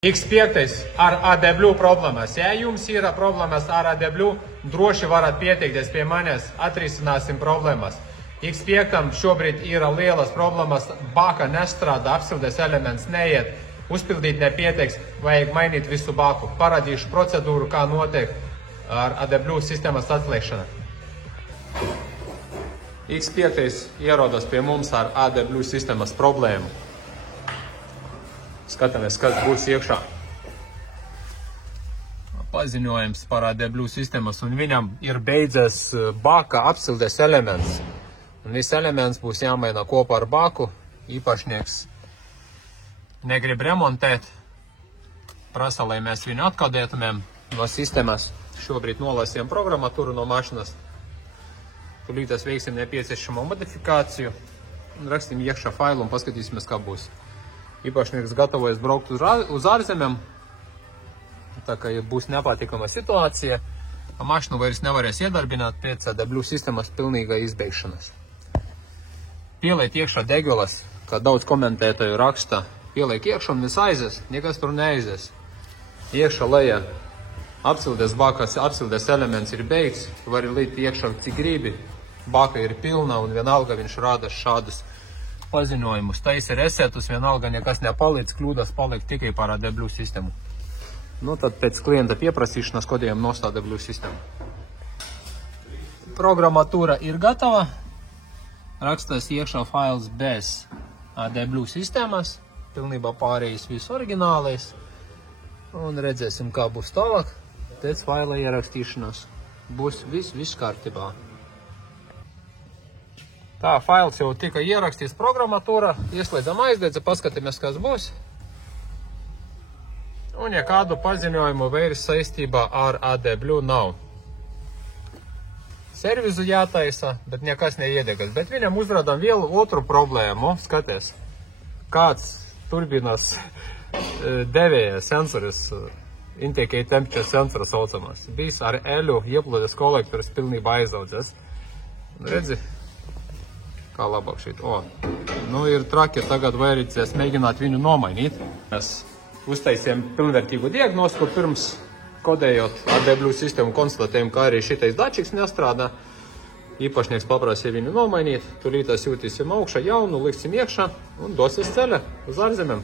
X5 ar AdBlue problēmas. Ja jums ir problēmas ar AdBlue, droši varat pieteikties pie manis, atrisināsim problēmas. X5 šobrīd ir lielas problēmas, baka nestrādā, apsildes elements neiet, uzpildīt nepietiks, vajag mainīt visu baku. Parādīšu procedūru, kā notiek ar AdBlue sistēmas atslēgšana. X5 ierodas pie mums ar AdBlue sistēmas problēmu. Skatāmies, kas būs iekšā. Paziņojums par AdBlue sistēmas, un viņam ir beidzies baka apsildes elements. Un viss elements būs jāmaina kopā ar baku. Īpašnieks negrib remontēt. Prasa, lai mēs viņu atkodētumiem no sistēmas. Šobrīd nolasījām programmatūru no mašinas. Tūlītās veiksim nepieciešamo modifikāciju. Un rakstīsim iekšā failu un paskatīsimies, kā būs. Īpašnieks gatavojas braukt uz ārzemēm, tā kā būs nepatīkama situācija, mašinu vairs nevarēs iedarbināt pēc AdBlue sistēmas pilnīga izbeigšanas. Pieliek iekšā degvielas, kā daudz komentētāju raksta, pieliek iekšā un viss aizies, nekas tur neaizies. Iekšā lejā apsildes bakas, apsildes elements ir beigts, vari likt iekšā cik gribi, baka ir pilna un vienalga viņš rāda šādus paziņojumus. Taisi resetus, vienalga nekas nepalīdz, kļūdas paliek tikai par AdBlue sistēmu. Nu, tad pēc klienta pieprasīšanas kodējam nost AdBlue sistēmu. Programmatūra ir gatava. Rakstās iekšā fails bez AdBlue sistēmas. Pilnībā pārējais visu oriģinālais. Un redzēsim, kā būs tālāk. Pēc faila ierakstīšanas būs viss kārtībā. Tā, fails jau tika ierakstīts programmatūra, ieslēdzam aizdedzi, paskatāmies, kas būs. Un ja kādu paziņojumu vairs saistībā ar AdBlue nav. Servizu jātaisa, bet nekas neiedegas. Bet viņam uzrādām vēl otru problēmu. Skaties, kāds turbinas devēja sensoris, intake temperature sensora saucamās. Bijis ar eļu ieplūdes kolektors pilnībā aizaudzes. Redzi? Kā labāk šeit. Nu ir traki, tagad vajadzēs mēģināt viņu nomainīt. Mēs uztaisījām pilnvērtīgu diagnostiku pirms kodējot AdBlue sistēmu, konstatējam, ka arī šitais dačiks nestrādā. Īpašnieks paprasīja viņu nomainīt, tūlītās jūtīsim augšā jaunu, liksim iekšā un dosies ceļā uz ārzemēm.